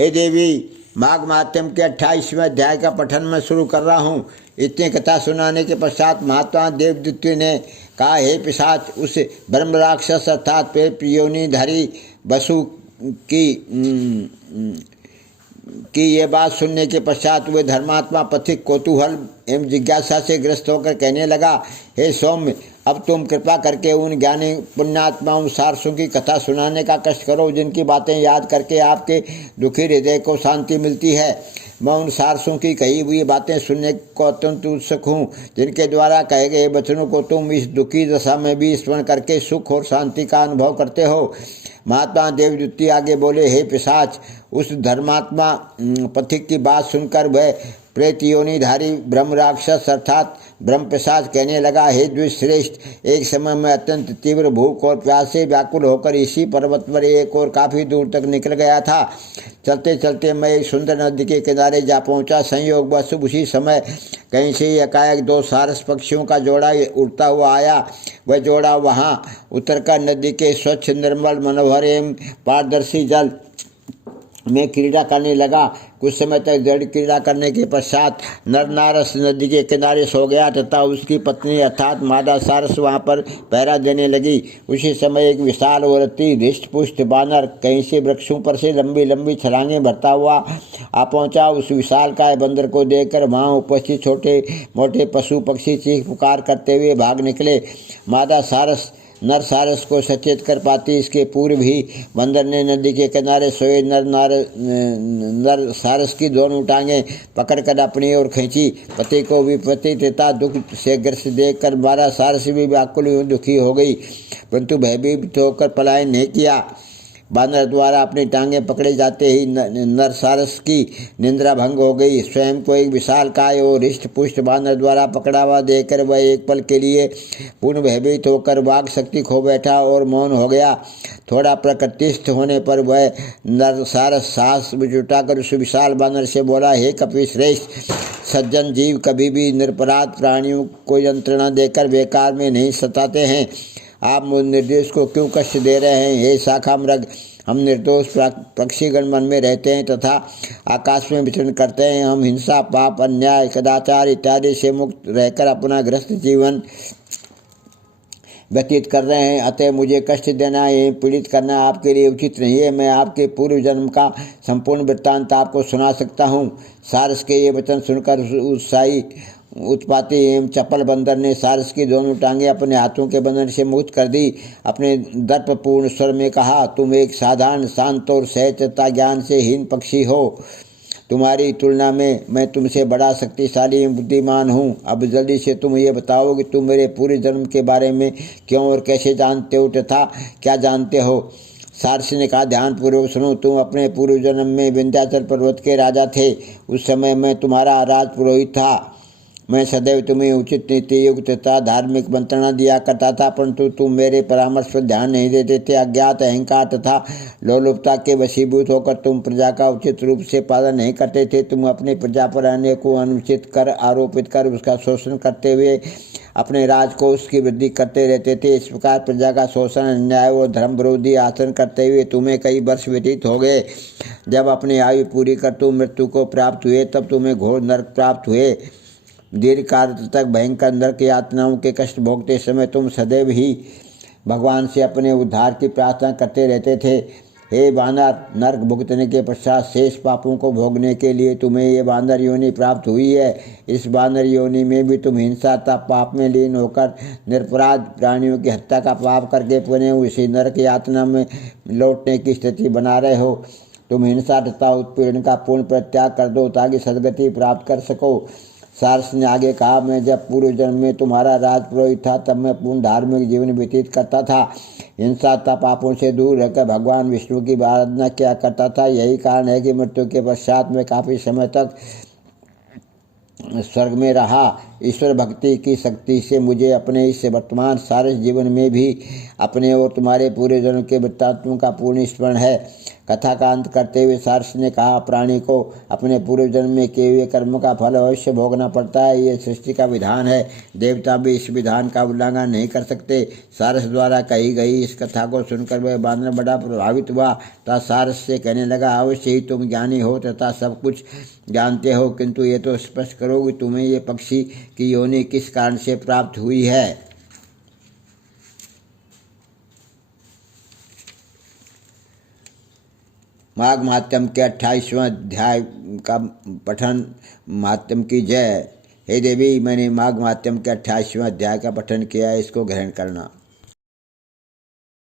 हे देवी, माघ माध्यम के 28वें अध्याय का पठन मैं शुरू कर रहा हूँ। इतनी कथा सुनाने के पश्चात महात्मा देवदूती ने कहा, हे पिशाच, उस ब्रह्म राक्षस अर्थात प्रेत योनिधारी वसु की ये बात सुनने के पश्चात वे धर्मात्मा पथिक कौतूहल एवं जिज्ञासा से ग्रस्त होकर कहने लगा, हे सौम्य, अब तुम कृपा करके उन ज्ञानी पुण्यात्माओं सारसों की कथा सुनाने का कष्ट करो, जिनकी बातें याद करके आपके दुखी हृदय को शांति मिलती है। मैं उन सारसों की कही हुई बातें सुनने को अत्यंत उत्सुक हूँ, जिनके द्वारा कहे गए वचनों को तुम इस दुखी दशा में भी स्मरण करके सुख और शांति का अनुभव करते हो। महात्मा देवदूती आगे बोले, हे पिशाच, उस धर्मात्मा पथिक की बात सुनकर वह प्रेत योनिधारी ब्रह्म राक्षस अर्थात ब्रह्म पिशाच कहने लगा, हे द्विश्रेष्ठ, एक समय में अत्यंत तीव्र भूख और प्यास से व्याकुल होकर इसी पर्वत पर एक और काफ़ी दूर तक निकल गया था। चलते चलते मैं एक सुंदर नदी के किनारे जा पहुंचा। संयोगवश उसी समय कहीं से एकाएक 2 सारस पक्षियों का जोड़ा उड़ता हुआ आया। वह जोड़ा वहां उतरकर नदी के स्वच्छ निर्मल मनोहर एवं पारदर्शी जल में क्रीड़ा करने लगा। कुछ समय तक दृढ़ क्रीड़ा करने के पश्चात नरनारस नदी के किनारे सो गया तथा उसकी पत्नी अर्थात मादा सारस वहां पर पहरा देने लगी। उसी समय एक विशाल और अति हृष्ट-पुष्ट बानर कहीं से वृक्षों पर से लंबी लंबी छलांगें भरता हुआ आ पहुंचा। उस विशालकाय बंदर को देखकर वहां उपस्थित छोटे मोटे पशु पक्षी चीख पुकार करते हुए भाग निकले। मादा सारस नर सारस को सचेत कर पाती इसके पूर्व ही बंदर ने नदी के किनारे सोए नर सारस की दोनों टांगें पकड़कर अपनी ओर खींची। पति को विपत्ति तथा दुख से ग्रस्त देखकर मादा सारस भी व्याकुल दुखी हो गई, परंतु भयभीत होकर पलायन नहीं किया। बानर द्वारा अपनी टांगें पकड़े जाते ही नर सारस की निंद्रा भंग हो गई। स्वयं को एक विशाल काय और हृष्ट पुष्ट बानर द्वारा पकड़ा हुआ देखकर वह एक पल के लिए पूर्ण भयभीत होकर वाक शक्ति खो बैठा और मौन हो गया। थोड़ा प्रकृतिस्थ होने पर वह नर सारस साहस जुटाकर उस विशाल बानर से बोला, हे कपिश्रेष्ठ, सज्जन जीव कभी भी निरपराध प्राणियों को यंत्रणा देकर बेकार में नहीं सताते हैं। आप मुझ निर्दोष को क्यों कष्ट दे रहे हैं? हे शाखा मृग, हम निर्दोष पक्षीगण मन में रहते हैं तथा आकाश में विचरण करते हैं। हम हिंसा, पाप, अन्याय, सदाचार इत्यादि से मुक्त रहकर अपना ग्रस्त जीवन व्यतीत कर रहे हैं। अतः मुझे कष्ट देना एवं पीड़ित करना आपके लिए उचित नहीं है। मैं आपके पूर्व जन्म का संपूर्ण वृत्तांत आपको सुना सकता हूँ। सारस के ये वचन सुनकर उत्साही उत्पाती एवं चपल बंदर ने सारस की दोनों टांगें अपने हाथों के बंधन से मुक्त कर दी। अपने दर्पपूर्ण स्वर में कहा, तुम एक साधारण, शांत और सहज तथा ज्ञान से हीन पक्षी हो। तुम्हारी तुलना में मैं तुमसे बड़ा शक्तिशाली एवं बुद्धिमान हूँ। अब जल्दी से तुम ये बताओ कि तुम मेरे पूरे जन्म के बारे में क्यों और कैसे जानते हो तथा क्या जानते हो। सारस ने कहा, ध्यानपूर्वक सुनो। तुम अपने पूर्व जन्म में विंध्याचल पर्वत के राजा थे। उस समय मैं तुम्हारा राज पुरोहित था। मैं सदैव तुम्हें उचित नीति युक्त तथा धार्मिक मंत्रणा दिया करता था, परंतु तुम मेरे परामर्श पर ध्यान नहीं देते थे। अज्ञात, अहंकार तथा लोलुपता के वशीभूत होकर तुम प्रजा का उचित रूप से पालन नहीं करते थे। तुम अपनी प्रजा पर अन्य को अनुचित कर आरोपित कर उसका शोषण करते हुए अपने राजकोष की वृद्धि करते रहते थे। इस प्रकार प्रजा का शोषण, अन्याय और धर्म विरोधी आचरण करते हुए तुम्हें कई वर्ष व्यतीत हो गए। जब अपनी आयु पूरी कर तुम मृत्यु को प्राप्त हुए, तब तुम्हें घोर नरक प्राप्त हुए। दीर्घ काल तक भयंकर नरक यातनाओं के कष्ट भोगते समय तुम सदैव ही भगवान से अपने उद्धार की प्रार्थना करते रहते थे। हे वानर, नरक भुगतने के पश्चात शेष पापों को भोगने के लिए तुम्हें ये वानर योनि प्राप्त हुई है। इस वानर योनि में भी तुम हिंसा तथा पाप में लीन होकर निरपराध प्राणियों की हत्या का पाप करके पुनः उसी नरक यातना में लौटने की स्थिति बना रहे हो। तुम हिंसा तथा उत्पीड़न का पूर्ण परित्याग कर दो ताकि सदगति प्राप्त कर सको। सारस ने आगे कहा, मैं जब पूर्व जन्म में तुम्हारा राजपुरोहित था तब मैं पूर्ण धार्मिक जीवन व्यतीत करता था। हिंसा तथा पापों से दूर रहकर भगवान विष्णु की आराधना किया करता था। यही कारण है कि मृत्यु के पश्चात मैं काफ़ी समय तक स्वर्ग में रहा। ईश्वर भक्ति की शक्ति से मुझे अपने इस वर्तमान सारस जीवन में भी अपने और तुम्हारे पूरे जन्म के वृत्तांतों का पूर्ण स्मरण है। कथा का अंत करते हुए सारस ने कहा, प्राणी को अपने पूर्व जन्म में किए हुए कर्म का फल अवश्य भोगना पड़ता है। ये सृष्टि का विधान है। देवता भी इस विधान का उल्लंघन नहीं कर सकते। सारस द्वारा कही गई इस कथा को सुनकर वह बानर बड़ा प्रभावित हुआ तथा सारस से कहने लगा, अवश्य ही तुम ज्ञानी हो तथा सब कुछ जानते हो, किंतु ये तो स्पष्ट करो कि तुम्हें ये पक्षी की योनि किस कारण से प्राप्त हुई है। माघ महात्म के 28वां अध्याय का पठन। महात्म की जय। हे देवी, मैंने माघ महात्म के 28वां अध्याय का पठन किया है, इसको ग्रहण करना।